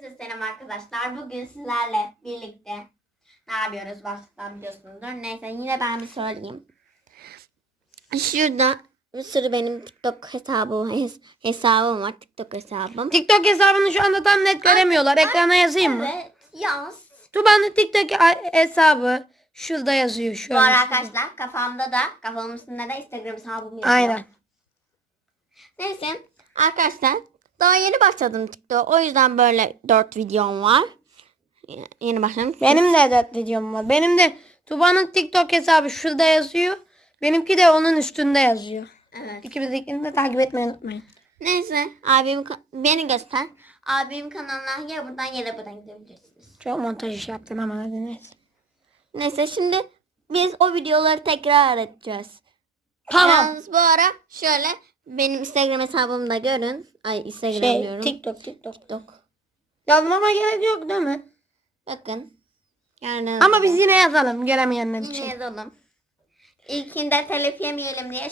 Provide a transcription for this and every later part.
Hepinize selam arkadaşlar. Bugün sizlerle birlikte ne yapıyoruz başlıktan biliyorsunuzdur. Neyse yine ben bir söyleyeyim. Şurada bir sürü benim TikTok hesabım, hes- hesabım var. TikTok hesabım. TikTok hesabını şu anda tam net göremiyorlar. Ekrana yazayım mı? Evet yaz. Tuba'nın TikTok hesabı şurada yazıyor şu Bu an. arkadaşlar kafamda da kafamın üstünde de Instagram hesabım yazıyor. Aynen. Neyse arkadaşlar daha yeni başladım TikTok. O yüzden böyle 4 videom var. Yeni başladım. Benim de 4 videom var. Benim de Tuba'nın TikTok hesabı şurada yazıyor. Benimki de onun üstünde yazıyor. Evet. İkimizdekini de takip etmeyi unutmayın. Neyse abim beni göster. Abim kanalına ya buradan ya da buradan gidebilirsiniz. Çok montaj iş yaptım ama hadi neyse. Neyse şimdi biz o videoları tekrar edeceğiz. Tamam. Yalnız bu ara şöyle benim Instagram hesabımı da görün. Ay Instagram Şey, diyorum. TikTok, TikTok. TikTok. Yazmama gerek yok değil mi? Bakın. Yani Ama biz yine yazalım göremeyenler yine için. yazalım. İlkinde telif yemeyelim diye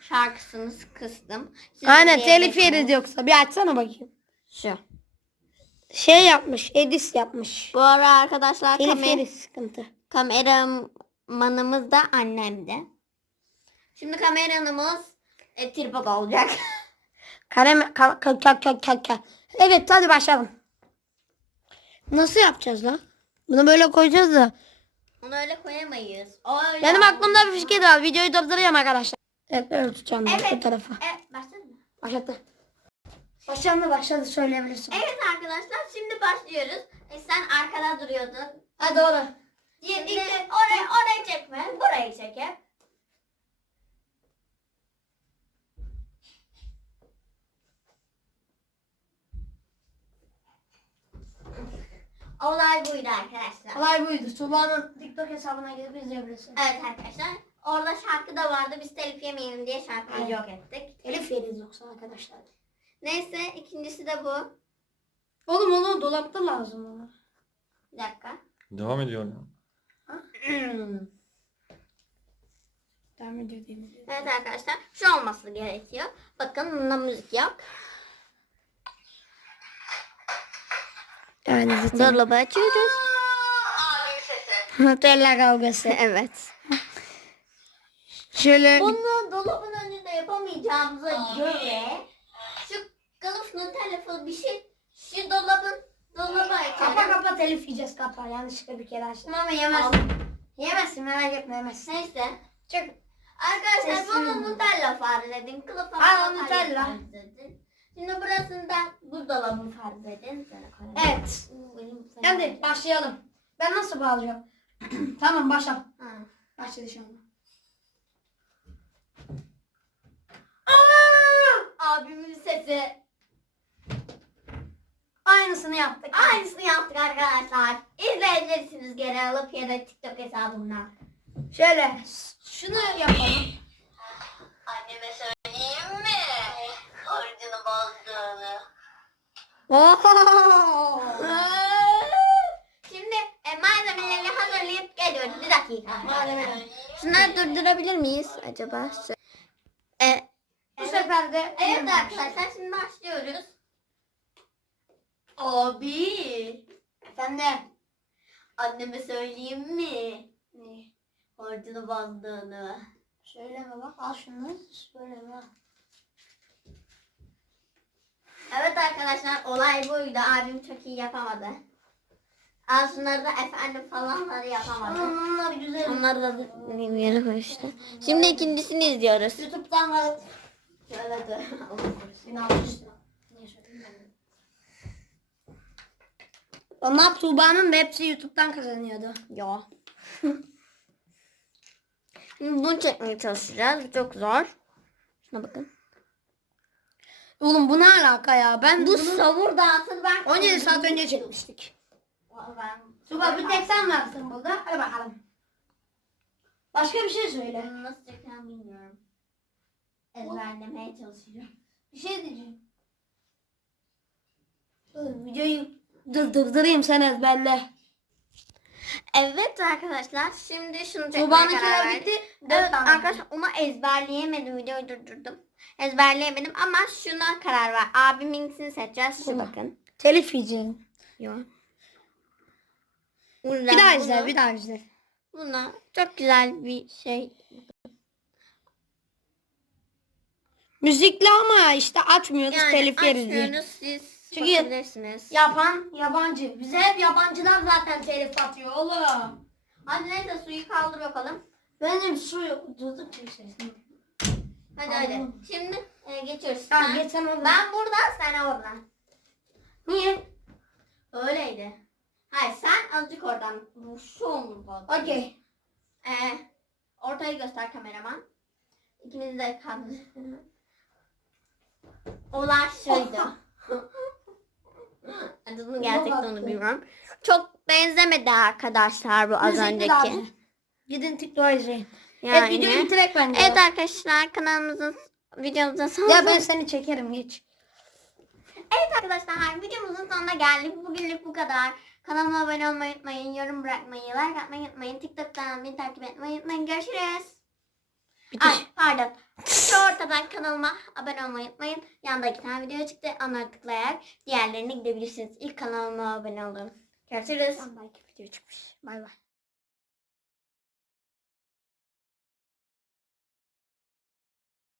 şarkısını kıstım. Siz Aynen telif yeriz yoksa. Bir açsana bakayım. Şu. Şey yapmış, edis yapmış. Bu ara arkadaşlar Telif kamer- yeriz sıkıntı. kameramanımız da annemdi. Şimdi kameranımız e, tripod olacak. Kalem ka, ka, ka, ka, ka, ka. Evet hadi başlayalım. Nasıl yapacağız lan? Bunu böyle koyacağız da. Onu öyle koyamayız. O öyle Benim olmaz. aklımda bir fikir var. Videoyu durduruyorum arkadaşlar. Evet böyle tutacağım ben bu Evet. tarafa. Evet başladı mı? Başladı. Başladı başladı söyleyebilirsin. Evet arkadaşlar şimdi başlıyoruz. E, sen arkada duruyordun. Ha doğru. Diye, ilk- oraya, oraya çekme. Burayı çek Olay buydu arkadaşlar. Olay buydu. Tuba'nın TikTok hesabına gidip izleyebilirsin. Evet arkadaşlar. Orada şarkı da vardı. Biz telif yemeyelim diye şarkıyı Evet. yok ettik. Telif yeriz yoksa arkadaşlar. Neyse ikincisi de bu. Oğlum onu dolapta lazım ona. Bir dakika. Devam ediyor ya. Devam ediyor değil mi? Evet arkadaşlar şu olması gerekiyor. Bakın bunda müzik yok. Yani zaten. Dolabı açıyoruz. Nutella kavgası. Evet. Şöyle Bunu dolabın önünde yapamayacağımıza göre şu kılıf Nutella bir şey şu dolabın dolabı kapa açalım. kapa telif yiyeceğiz kapa. Yanlışlıkla bir kere açtım. Ama yemezsin. Yemezsin merak etme yemezsin. Neyse. Çok Arkadaşlar Sesini- bunu Nutella farz edin. Kılıf Aa, Nutella. edin. Şimdi burasında buzdolabı farz edin. Evet. Hadi başlayalım. Ben nasıl bağlayacağım? tamam başla. Ha. Başladı şu anda. Abimin sesi. Aynısını yaptık. Aynısını yaptık arkadaşlar. İzleyebilirsiniz geri alıp ya da TikTok hesabımdan. Şöyle şunu yapalım. Anneme söyleyeyim Şimdi e, malzemeleri hazırlayıp geliyoruz. Bir dakika. Malzemeler. Şunları durdurabilir miyiz acaba? E, Bu sefer de evet arkadaşlar şimdi başlıyoruz. Abi. Sen de. Anneme söyleyeyim mi? Ne? Orucunu bozdığunu. Söyleme bak al şunu. Söyleme. Evet arkadaşlar olay buydu. Abim çok iyi yapamadı. Al şunları da efendim falanları yapamadı. Onlar güzel. Onları da koy işte. Şimdi ikincisini izliyoruz. YouTube'dan da Şöyle de. Onlar Tuğba'nın hepsi YouTube'dan kazanıyordu. Ya. Şimdi bunu çekmeye çalışacağız. Çok zor. Şuna bakın. Oğlum bu ne alaka ya? Ben Bu bunu savur dağıtır ben. 17 saat önce çekmiştik. Ben, Tuğba bir tek sen varsın burada. Hadi bakalım. Başka bir şey söyle. Bunu nasıl çekeceğim bilmiyorum. Ezberlemeye çalışıyorum. Bir şey diyeceğim. Dur, videoyu dur durdurayım sen ezberle. Evet arkadaşlar şimdi şunu çekmeye karar verdim. bitti. Evet arkadaşlar onu ezberleyemedim videoyu durdurdum. Ezberleyemedim ama şuna karar ver. Abiminkisini seçeceğiz. Şu Tuğba. bakın. Telif yiyeceğim. Yok. Bir daha izle, bir daha izle. Buna çok güzel bir şey. Müzikli ama işte açmıyoruz, telif yeriz diye. açmıyorsunuz, siz Çünkü-. Yapan yabancı. Bize hep yabancılar zaten telif atıyor oğlum. Hadi neyse suyu kaldır bakalım. Benim su durduk çekeceğiz. Hadi hadi. Şimdi e, geçiyoruz. Tamam Sen- geçen. Ben buradan sen oradan. Niye? Öyleydi. Hayır sen azıcık oradan. Bu şu omurga. Okey. Ee, ortayı göster kameraman. İkimiz de kaldı. Olay şuydu. Adını gerçekten onu bilmiyorum. Çok benzemedi arkadaşlar bu az Müzikli önceki. daha Gidin TikTok'a izleyin. Yani. Evet videoyu bitirek bence. Evet arkadaşlar kanalımızın videomuzun sonuna Ya ben seni çekerim geç. Evet arkadaşlar videomuzun sonuna geldik. Bugünlük bu kadar. Kanalıma abone olmayı unutmayın. Yorum bırakmayı, like atmayı unutmayın. TikTok'tan beni takip etmeyi unutmayın. Görüşürüz. Ay pardon. Şu ortadan kanalıma abone olmayı unutmayın. Yanda iki tane video çıktı. Onları tıklayarak diğerlerine gidebilirsiniz. İlk kanalıma abone olun. Görüşürüz. Belki video çıkmış. Bay bay.